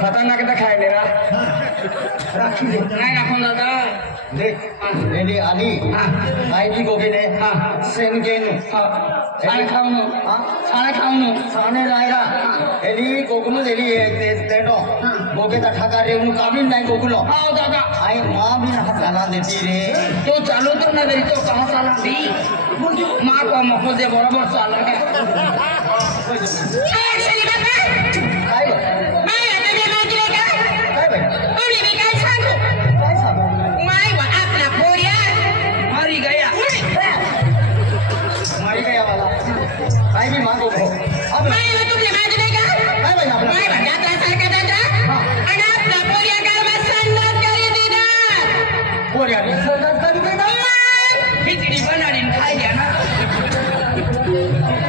खतरनाक दिखाई दे रहा नहीं रखो दादा देख रेडी आली भाई को के ने सेन के नु सारे खाऊनु सारे खाऊनु साने लायरा एली कोकुनु एली तेडो बोके ता ठका रे उनु काबिल नहीं कोकुलो हां दादा आई मां भी ना साला देती रे तो चालू तो ना देरी तो कहां साला दी मां को मको दे बराबर साला के ए सही बात है काय भाई भी मांगो अब मैं तुमने मांग देगा मैं बताता सरकार दादा अनाथ ना पोरिया घर में संदास कर देना पोरिया ने संदास कर देना खिचड़ी बना दिन खाई लिया ना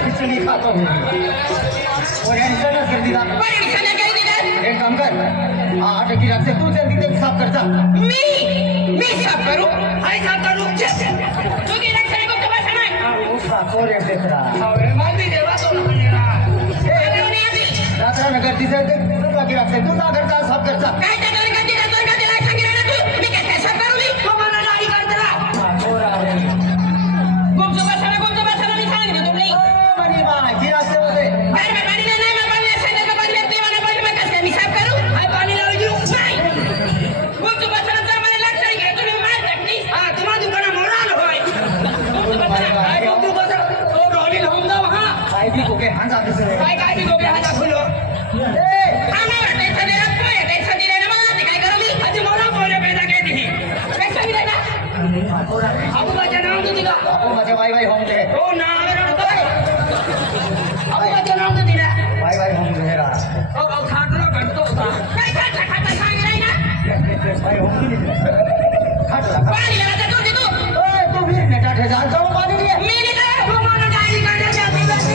खिचड़ी खाता हूं पोरिया ने संदास कर देना एक काम कर आटे की रख से तू जल्दी से साफ कर जा मैं साफ करूं हाय साफ करूं तू की रख से को तो बस नहीं वो साफ हो रे तेरा दादरा नगर दिसे तू बाकी रख तू ना करता सब करता काय दादरा नगर दिला सांगी रे तू मी काय सब करू मी तो मला नाही करतला बोरा रे गोमसो बसला मी सांगितलं तुम्ही मनी बा गिरासे होते बाहेर में पाणी नाही मैं पाणी असेल का पाणी येते मला पाणी मैं कसं मी साफ करू हाय पाणी लावू देऊ नाही गोमसो बसला तर मला लक्ष नाही घे तुम्ही मार टाकली हां तुम्हा दुकाना मोराल होय गोमसो बसला हाय गोमसो बसला तो रोली लावून जाऊ हां काय भी कोके हां जाते से काय भी कोके हां जा खुलो अबू बाजा नाम दे दिला अबू बाजा भाई भाई होम दे ओ ना मेरा तो अबू बाजा नाम दे दिला भाई भाई होम दे रहा ओ खाटला घटतो होता काय खाता सांग रे ना भाई होम दे खाटला पानी लगा तू दे तू ओए तू भी नेटा ठे जा जाओ पानी लिए मेरे का वो मानो गाड़ी काटे जाती बस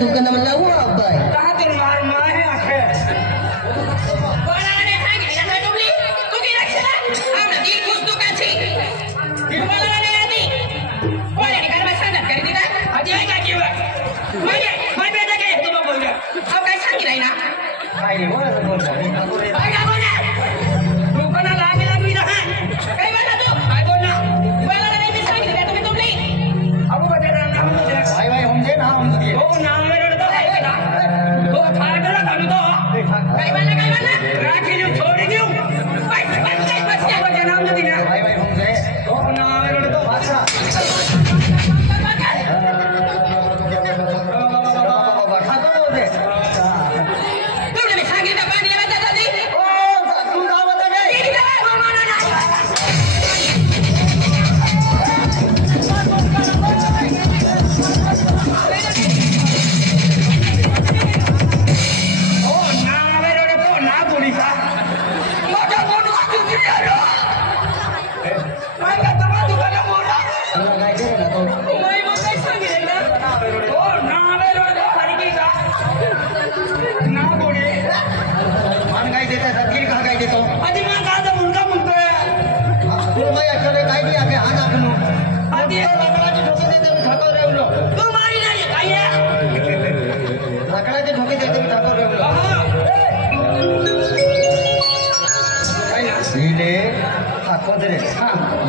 दुकान में लाऊ अब कहां तेरे मार मार है आखे बोला ने सांग ना डुबली तू की रखला हम दी कुछ तो काछी बोला ने आदी बोले ने घर में संदत कर दीदा अजी आई का कीवा मैं बेटा के तुम बोल रहे अब काय सांगी रही ना काय रे बोला तो बोल रही भाई का बोला दुकान लागे लागवी ना काय बोला तू भाई बोलना बोला ने भी सांगी दे तुम्हें डुबली अब बता ना हम भाई भाई हम दे ना हम दे ओ ना काय वाला राखी जो छोड़ दियो बस क्या नाम दे दिया भाई भाई हम गए तो ना मेरे तो भाषा खाता तो दे तुमने सांगी ना पानी बता दी ओ तू ना बता दे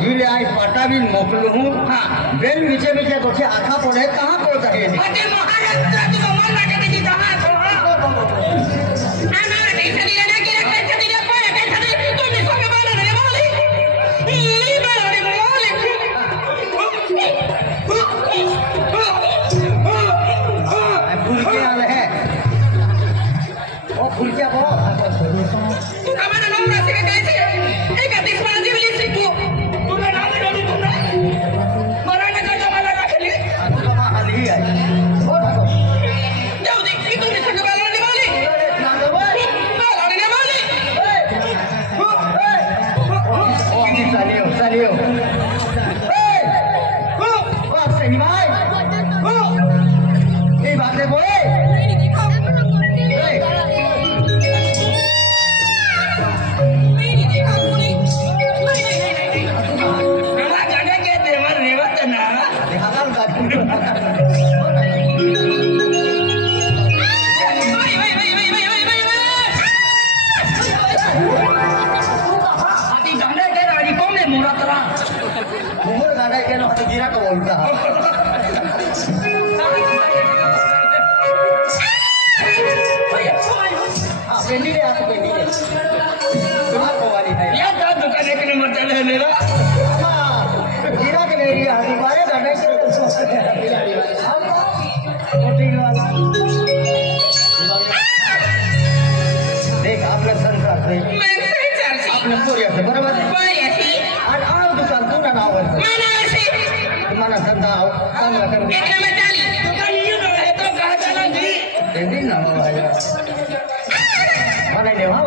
ये आई पटा भी मोकलू हूं हां बेल नीचे नीचे गोठे आखा पड़े कहां को चाहिए अरे महाराज तुम मन लगे दी कहां देख आपलं संसार आपलं पोर्याचं बरोबर आणि आव दुकान तुला नावाचं तुम्हाला धंदा चांगला करून ते दिन ना म्हणायले भाव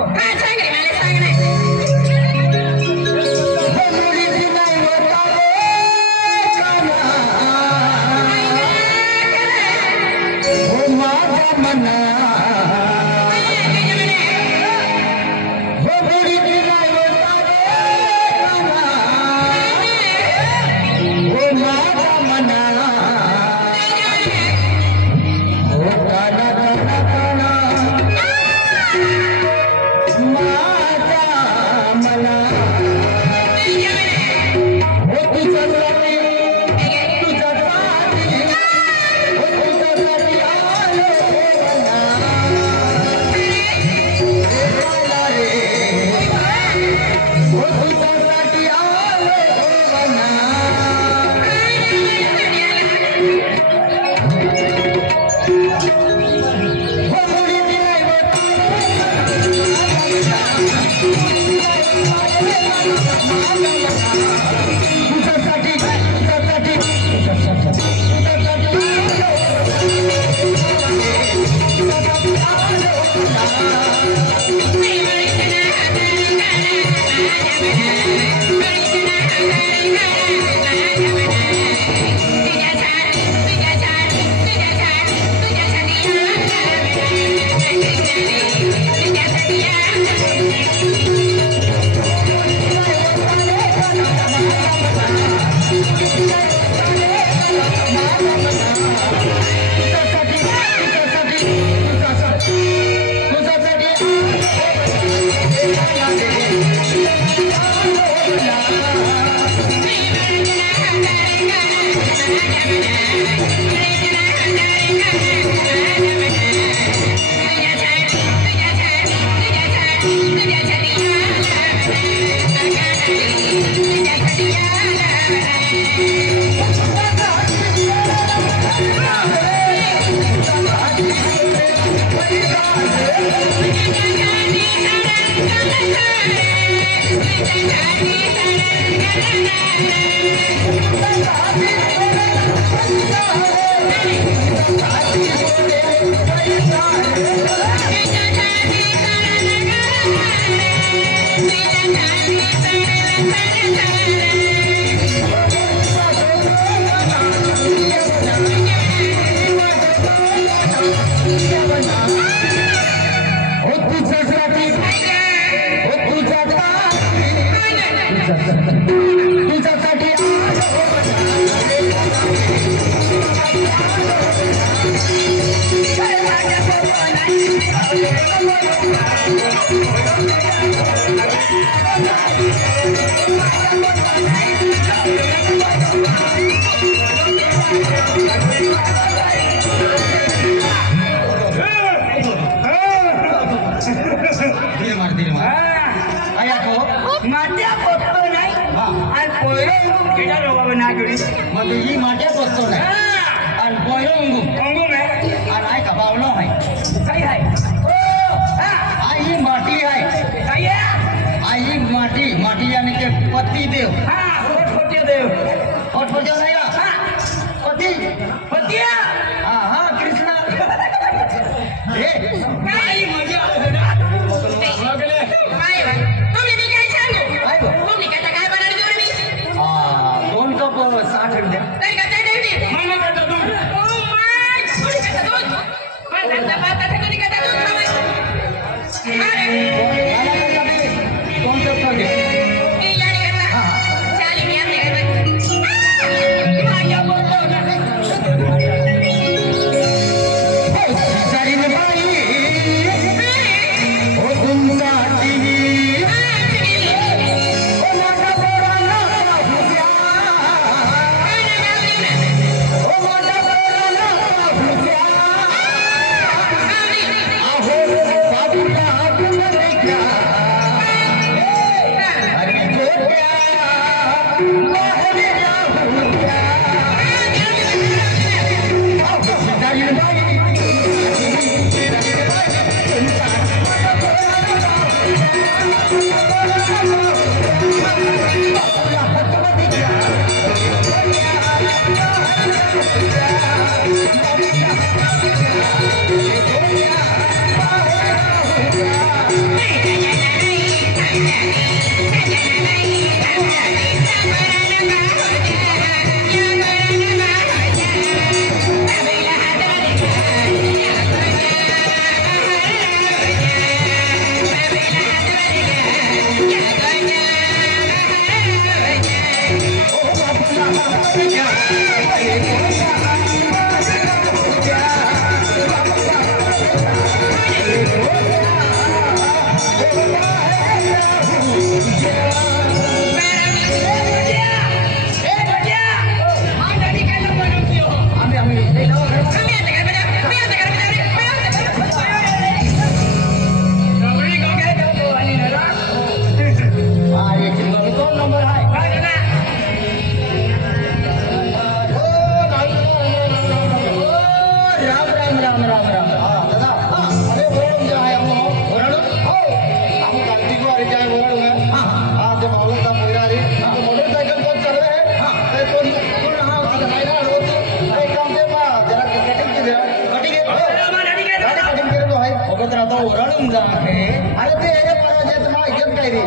पत्र तो ओरडून जा अरे ते एरिया पारवायचं मग येत काय रे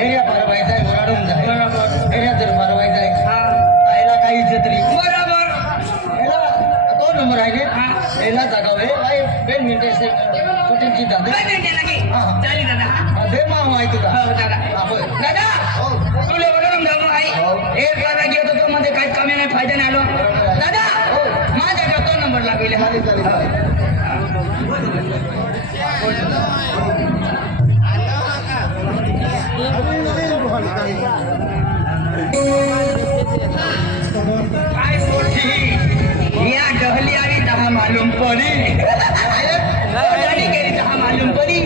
एरिया पारवायचा आहे ओरडून जा एरिया जर पारवायचा आहे याला काही इज्जत रे बरोबर याला तो नंबर आहे रे याला जागावे बेन मिनिटे कुठेची दादा दे माव आहे तुला दादा तुला ओरडून जाऊ आई एक लागा घेतो तो मध्ये काही कमी नाही फायदा नाही आलो दादा माझ्या तो नंबर लागले काय सोडची या डहली आणि दहा मालूम पडी दहा मालूम पडी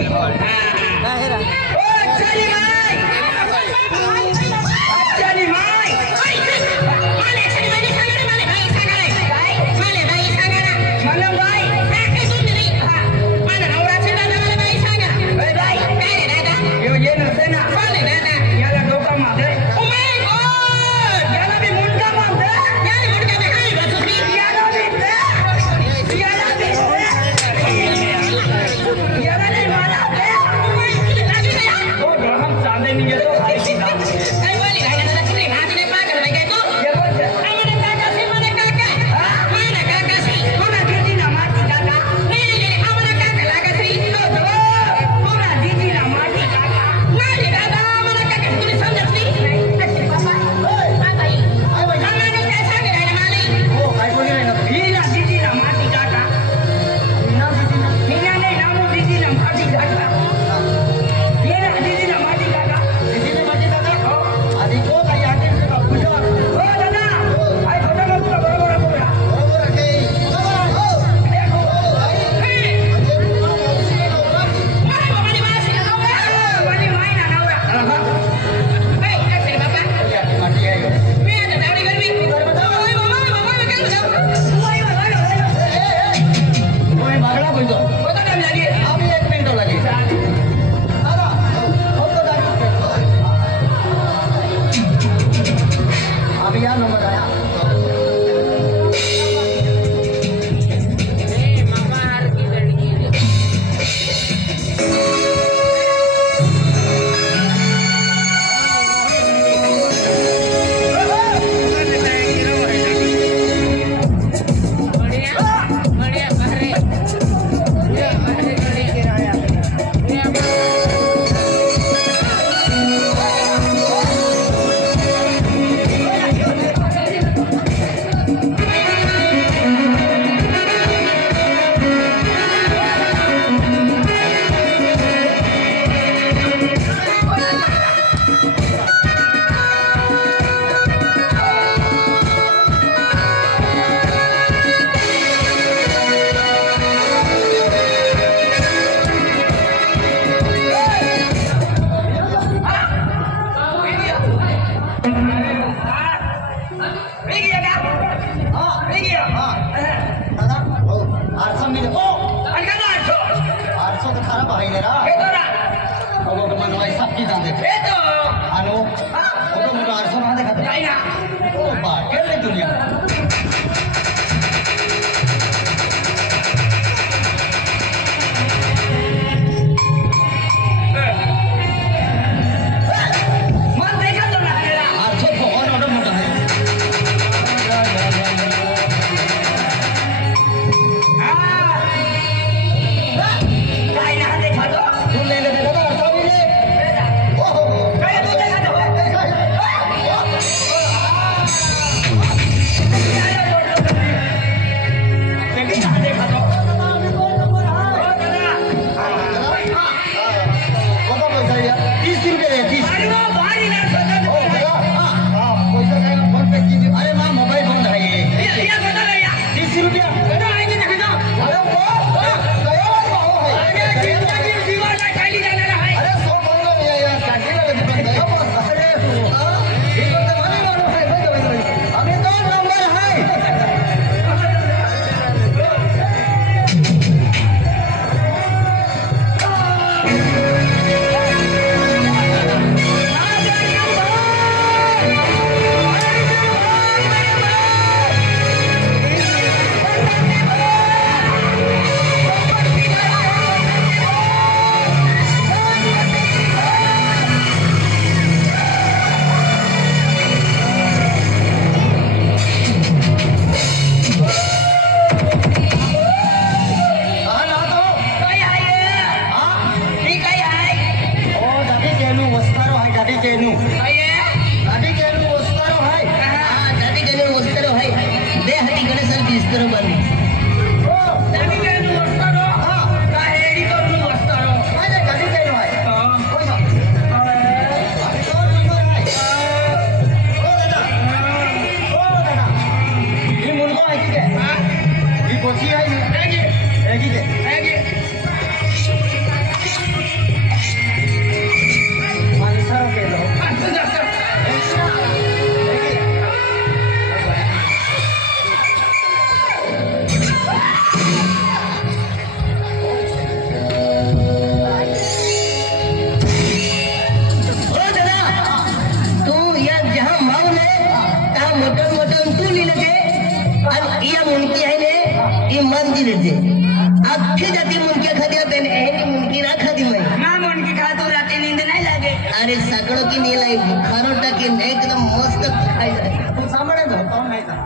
अख्खी जाती मुनके खाती मुनकी ना खाती मैं मुनकी खातो राती नींद नहीं लागे अरे सगड़ो की नहीं लाई खारोटा की नहीं एकदम मस्त खाई जाए तू सामने दो कौन नहीं था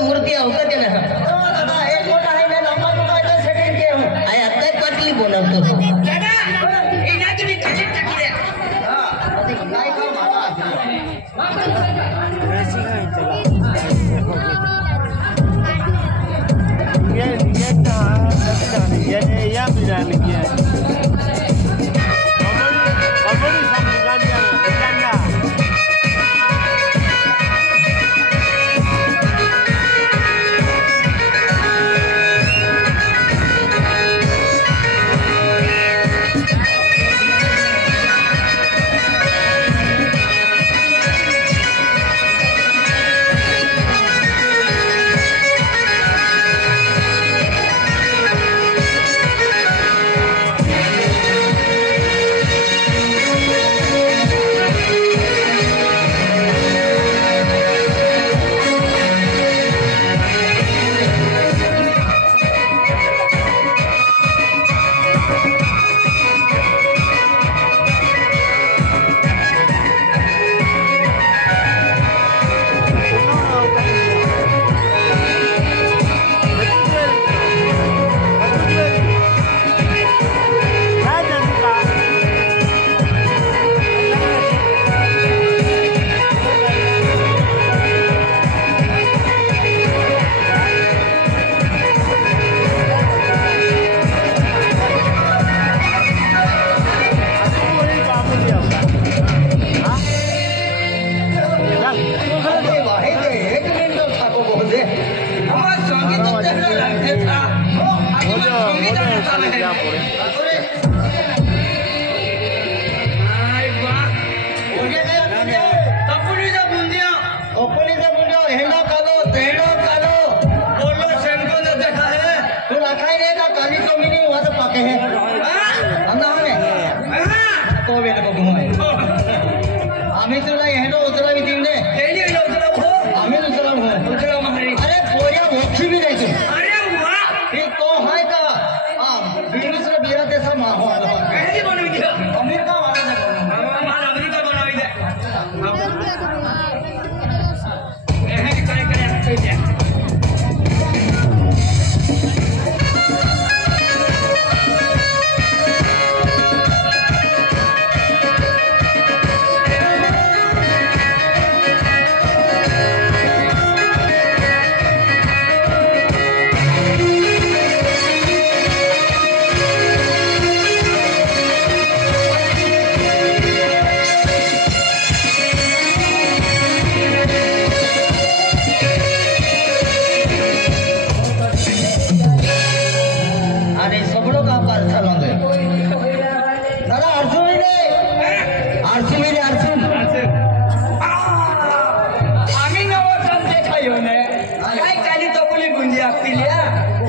मूर्ति अवकाश ना एक मोठा आहे ना लंबा मोठा आहे सेटिंग के हूं आय आता पाटली बनवतो दादा इना तुम्ही कशी टाकी द्या हां आधी काय का मला ये या बिना किया काय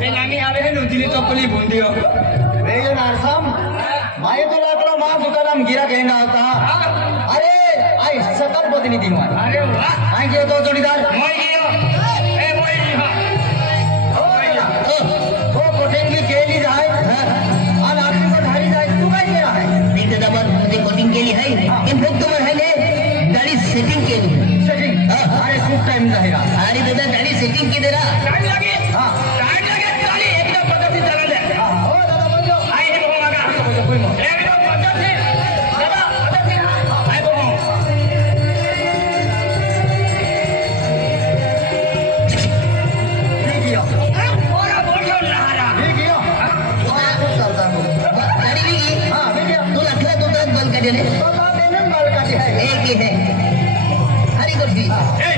ए नानी आवे है नुदिली चप्पली भुंदियो वेगन आरसम माये तो लाकड़ा मां दुकानम गिरा कहना होता अरे आई सकल प्रतिनिधि मार अरे वाह आई के तो जोड़ीदार मोय गियो ए मोय गियो वो कोटिंग की केली जाए और आखिरी को ढारी जाए तू काय केला है नहीं दादा बात मुझे कोटिंग के लिए है इन भक्त तुम्हारे है ने दाढ़ी सेटिंग के लिए सेटिंग अरे खूब टाइम जाएगा अरे दादा दाढ़ी सेटिंग की देरा टाइम लगे हां टाइम लगे चाली एकदम पद्धति चला दे ओ दादा बोलो आई हे बोलागा बोलो कोई मत एकदम पद्धति दादा पद्धति आई बोलो ठीक है ओरा बोलो लहरा ठीक है खूब चलता है दाढ़ी भी की हां भैया तू लखला तो दांत बंद कर दे बाबा मैंने बाल काटी है एक ही है हरी कुर्सी ए